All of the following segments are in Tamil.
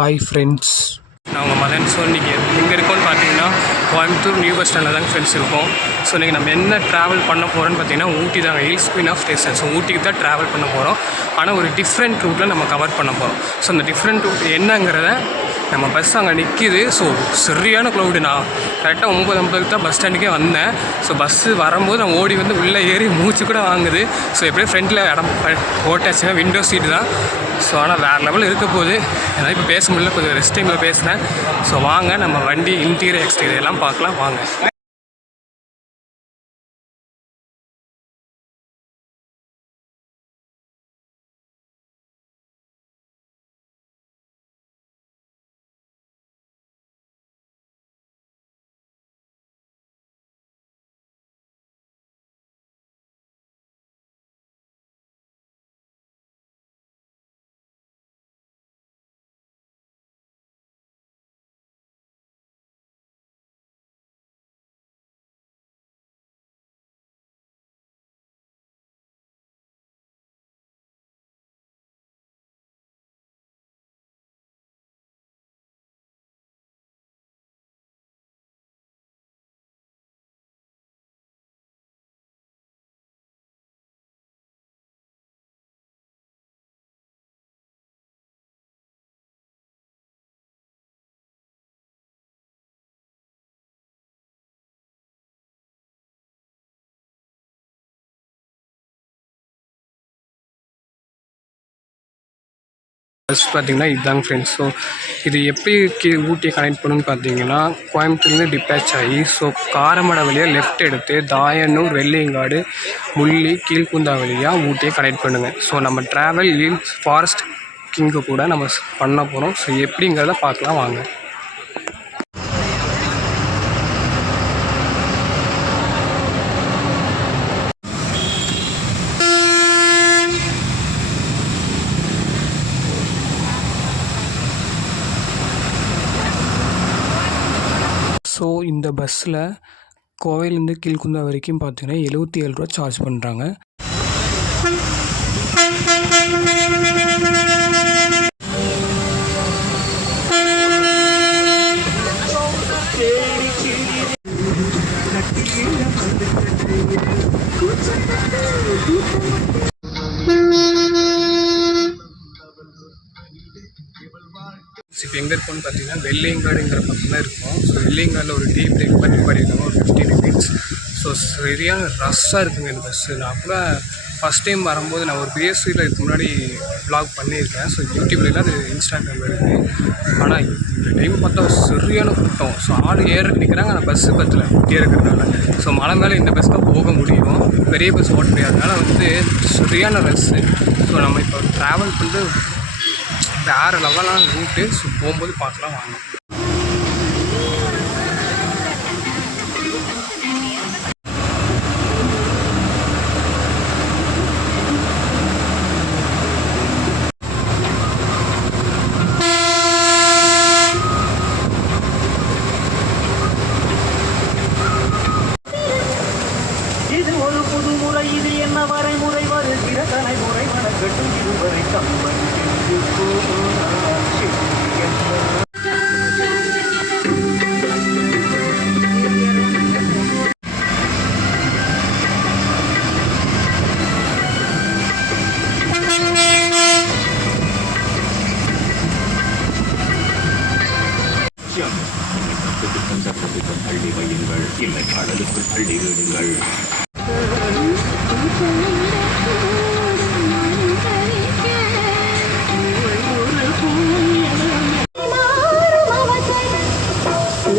ஹாய் ஃப்ரெண்ட்ஸ், நான் உங்கள் மதன். ஸோ இன்றைக்கி எங்கே இருக்கோன்னு பார்த்தீங்கன்னா கோயம்புத்தூர் நியூ பஸ் ஸ்டாண்டில் தாங்க ஃப்ரெண்ட்ஸ் இருக்கோம். ஸோ இன்றைக்கி நம்ம என்ன ட்ராவல் பண்ண போகிறோன்னு பார்த்தீங்கன்னா ஊட்டி தாங்க, hills queen of station. So ஊட்டிக்கு தான் ட்ராவல் பண்ண போகிறோம். ஆனால் ஒரு டிஃப்ரெண்ட் ரூட்டில் நம்ம கவர் பண்ண போகிறோம். ஸோ அந்த டிஃப்ரெண்ட் ரூட் என்னங்கிறத நம்ம பஸ் அங்கே நிற்கிது. ஸோ சரியான க்ளவுடு. நான் கரெக்டாக 9:50 தான் பஸ் ஸ்டாண்டுக்கே வந்தேன். ஸோ பஸ்ஸு வரும்போது நான் ஓடி வந்து உள்ளே ஏறி மூச்சு கூட வாங்குது. ஸோ எப்படியும் ஃப்ரண்ட்டில் இடம் போட்டாச்சுன்னா விண்டோ சீட்டு தான். ஸோ ஆனால் வேறு லெவலில் இருக்க போகுது. ஏன்னா இப்போ பேச முடியல, கொஞ்சம் ரெஸ்ட் டைமில் பேசுகிறேன். ஸோ வாங்க நம்ம வண்டி இன்டீரியர் எக்ஸ்டீரியர் எல்லாம் பார்க்கலாம் வாங்க. பஸ் பார்த்திங்கன்னா இதுதாங்க ஃப்ரெண்ட்ஸ். ஸோ இது எப்படி ஊட்டியை கனெக்ட் பண்ணணுன்னு பார்த்தீங்கன்னா கோயம்புத்தூர்லேருந்து டிப்பேச் ஆகி ஸோ காரமடை வழியாக லெஃப்ட் எடுத்து தாயனூர், வெள்ளியங்காடு, முள்ளி, கீழ்குந்தா வழியாக ஊட்டியை கனெக்ட் பண்ணுங்கள். ஸோ நம்ம ட்ராவல் ஹில்ஸ் ஃபாரஸ்ட் கிங்கு கூட நம்ம பண்ண போகிறோம். ஸோ எப்படிங்கிறத பார்க்கலாம் வாங்க. ஸோ இந்த பஸ்ஸில் கோவையிலேருந்து கீழ்குந்தா வரைக்கும் பார்த்தீங்கன்னா 77 ரூபா சார்ஜ் பண்ணுறாங்க. இப்போ எங்கே இருக்கோன்னு பார்த்தீங்கன்னா வெள்ளியங்காடுங்கிற பக்கம் தான் இருக்கும். ஸோ வெள்ளியங்காடில் ஒரு டீ பிரேக் பண்ணியிருக்காங்க, ஒரு 15 மினிட்ஸ். ஸோ சரியான ரஷ்ஷாக இருக்குங்க இந்த பஸ்ஸு. நான் கூட ஃபஸ்ட் டைம் வரும்போது நான் ஒரு பிஎஸ்சியில் இதுக்கு முன்னாடி வ்ளாக் பண்ணியிருக்கேன். ஸோ யூடியூப்லாம் அது இன்ஸ்டாகிராமில் இருக்குது. ஆனால் இந்த டைம் பார்த்தா சரியான கூட்டம். ஸோ ஆள் ஏறக்கு நிற்கிறாங்க, ஆனால் பஸ்ஸு பத்தில் குட்டியாக இருக்கிறதுனால. ஸோ மலை மேலே இந்த பஸ் தான் போக முடியும், பெரிய பஸ் ஓட்ட முடியாதனால சரியான ரஷ்ஷு. ஸோ நம்ம இப்போ ட்ராவல் பண்ணிட்டு வேறு லெவலான ரூட்டு. ஸோ போகும்போது பார்க்கலாம் வாங்க. இது ஒரு புது முறை, இது என்ன வரைமுறை, வருகிற தலைமுறை மனக்கட்டும் இதுவரை கம்மன். தள்ளி வையுங்கள், இல்லை கடலுக்குள் தள்ளி விடுங்கள்.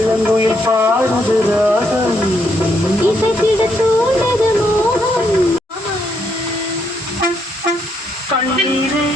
இளங்குயில் பாடுது ராகம், இசைத்திட தூண்டது மோகம், கண்ணீரே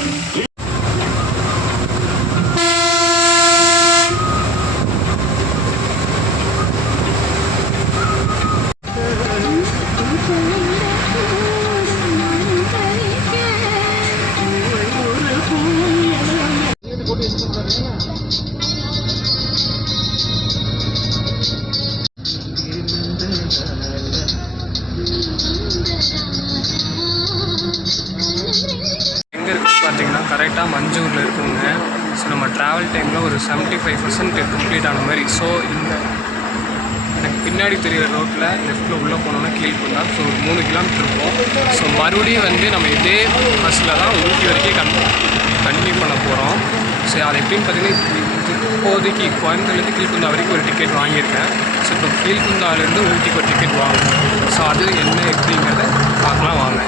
கரெக்டாக மஞ்சூரில் இருக்குங்க. ஸோ ஸோ நம்ம ட்ராவல் டைமில் ஒரு 75% கம்ப்ளீட் ஆன மாதிரி. ஸோ இந்த எனக்கு பின்னாடி தெரிகிற ரோட்டில் லெஃப்ட்டில் உள்ளே போனோன்னா கீழ்குந்தா. ஸோ ஒரு 3 கிலோமீட்டர் இருக்கும். ஸோ மறுபடியும் வந்து நம்ம இதே பஸ்ஸில் தான் ஊட்டி வரைக்கும் கண்டினியூ பண்ண போகிறோம். ஸோ அது எப்படின்னு பார்த்தீங்கன்னா இப்போதைக்கு கோயம்புத்தூர்லேருந்து கீழ்குந்தா வரைக்கும் ஒரு டிக்கெட் வாங்கியிருக்கேன். ஸோ இப்போ கீழ்குந்தாலேருந்து ஊட்டிக்கு ஒரு டிக்கெட் வாங்கணும். ஸோ அது என்ன எப்படிங்கிறத பார்க்கலாம் வாங்க.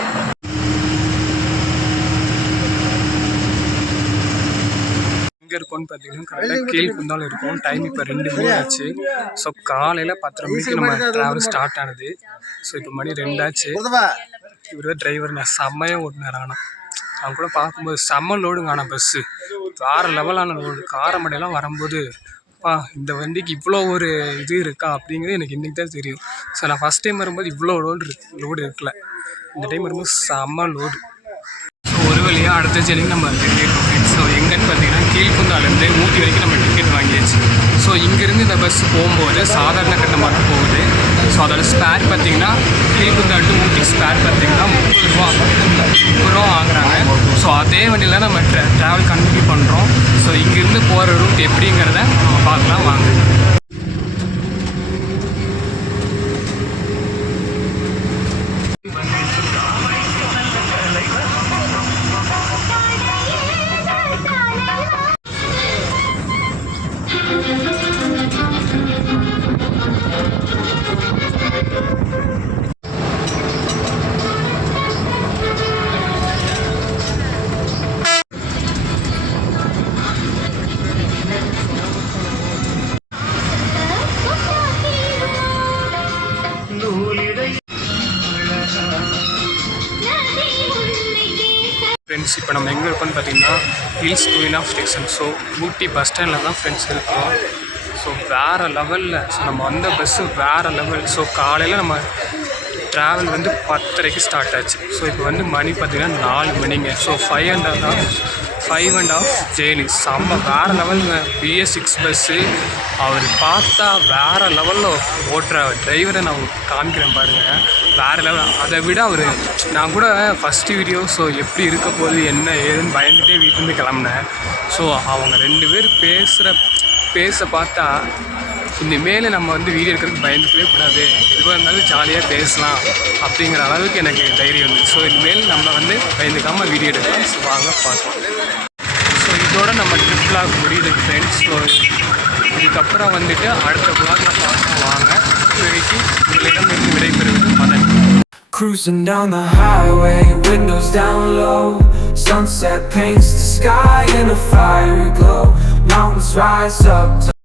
எங்கே இருக்கோன்னு பார்த்தீங்கன்னா கரெக்டாக கீழ்குந்தால இருக்கும். டைம் இப்போ 2 மணி ஆச்சு. ஸோ காலையில் 10:30 மணிக்கு நம்ம ட்ராவல் ஸ்டார்ட் ஆனது. ஸோ இப்போ மணி 2 ஆச்சு. இவர் தான் டிரைவர். நான் செம்மையாக ஓட்டினார். ஆனால் அவங்க கூட பார்க்கும்போது செம்ம லோடுங்க. ஆனால் பஸ்ஸு வேறு லெவலான லோடு. காரமடையெல்லாம் வரும்போது இந்த வண்டிக்கு இவ்வளோ ஒரு இது இருக்கா அப்படிங்கிறது எனக்கு இன்றைக்கி தான் தெரியும். ஸோ நான் ஃபஸ்ட் டைம் வரும்போது இவ்வளோ லோடு இருக்கல. இந்த டைம் வரும்போது செம்ம லோடு. ஸோ ஒரு வழியாக அடுத்த ஜெர்னிக்கு நம்ம கேட்டோம். ஸோ எங்கன்னு பார்த்தீங்கன்னா கீழ்குந்தாலேருந்து ஊட்டி வரைக்கும் நம்ம டிக்கெட் வாங்கியாச்சு. ஸோ இங்கேருந்து இந்த பஸ் போகும்போது சாதாரண கட்டணமாக தான் போகுது. ஸோ அதோட ஸ்பேர் பார்த்தீங்கன்னா கீழ்குந்தா டு ஊட்டி ஸ்பேர் பார்த்தீங்கன்னா 30 ரூபா வாங்குறாங்க. ஸோ அதே வண்டியில் நம்ம ட்ராவல் கண்டினியூ பண்ணுறோம். ஸோ இங்கேருந்து போகிற ரூட் எப்படிங்கிறத நம்ம பார்க்கலாம் வாங்க. ஃப்ரெண்ட்ஸ் இப்போ நம்ம எங்கே இருக்கோம்னு பார்த்தீங்கன்னா hills queen of station. So Ooty bus ஸ்டாண்டில் தான் ஃப்ரெண்ட்ஸ் இருக்கோம். ஸோ வேறு லெவலில். ஸோ நம்ம வந்த பஸ்ஸு வேறு லெவல். ஸோ காலையில் நம்ம ட்ராவல் வந்து 10:30க்கு ஸ்டார்ட் ஆச்சு. ஸோ இப்போ வந்து மணி பார்த்திங்கன்னா 4 மணிங்க. So 5.5 journey. செம்ம வேறு லெவலுங்க. BS6 bus. அவர் பார்த்தா வேறு லெவலில் ஓட்டுற டிரைவரை நான் காமிக்கிறேன் பாருங்கள். வேறு லெவல். அதை விட அவர் நான் கூட ஃபஸ்ட்டு வீடியோ ஸோ எப்படி இருக்க போகுது என்ன ஏதுன்னு பயந்துகிட்டே வீட்டிலேருந்து கிளம்புனேன். ஸோ அவங்க 2 பேர் பேச பார்த்தா இனிமேல் நம்ம வந்து வீடியோ எடுக்கிறதுக்கு பயந்துக்கவே கூடாது. எதுவாக இருந்தாலும் ஜாலியாக பேசலாம் அப்படிங்கிற அளவுக்கு எனக்கு தைரியம் வந்து. ஸோ இனிமேல் நம்ம வந்து பயந்துக்காமல் வீடியோ எடுக்கலாம். ஸோ வாங்க பார்க்கலாம். ஸோ இதோட நம்ம ட்ரிப் vlog முடியுது ஃப்ரெண்ட்ஸ். ஸோ இதுக்கப்புறம் வந்துட்டு அடுத்த vlogல பார்க்கலாம் வாங்க. இப்போதைக்கு உங்களிடமிருந்து விடைபெறுவது Madan. Cruising down the highway, windows down low. Sunset paints the sky in a fiery glow. Mountains rise up to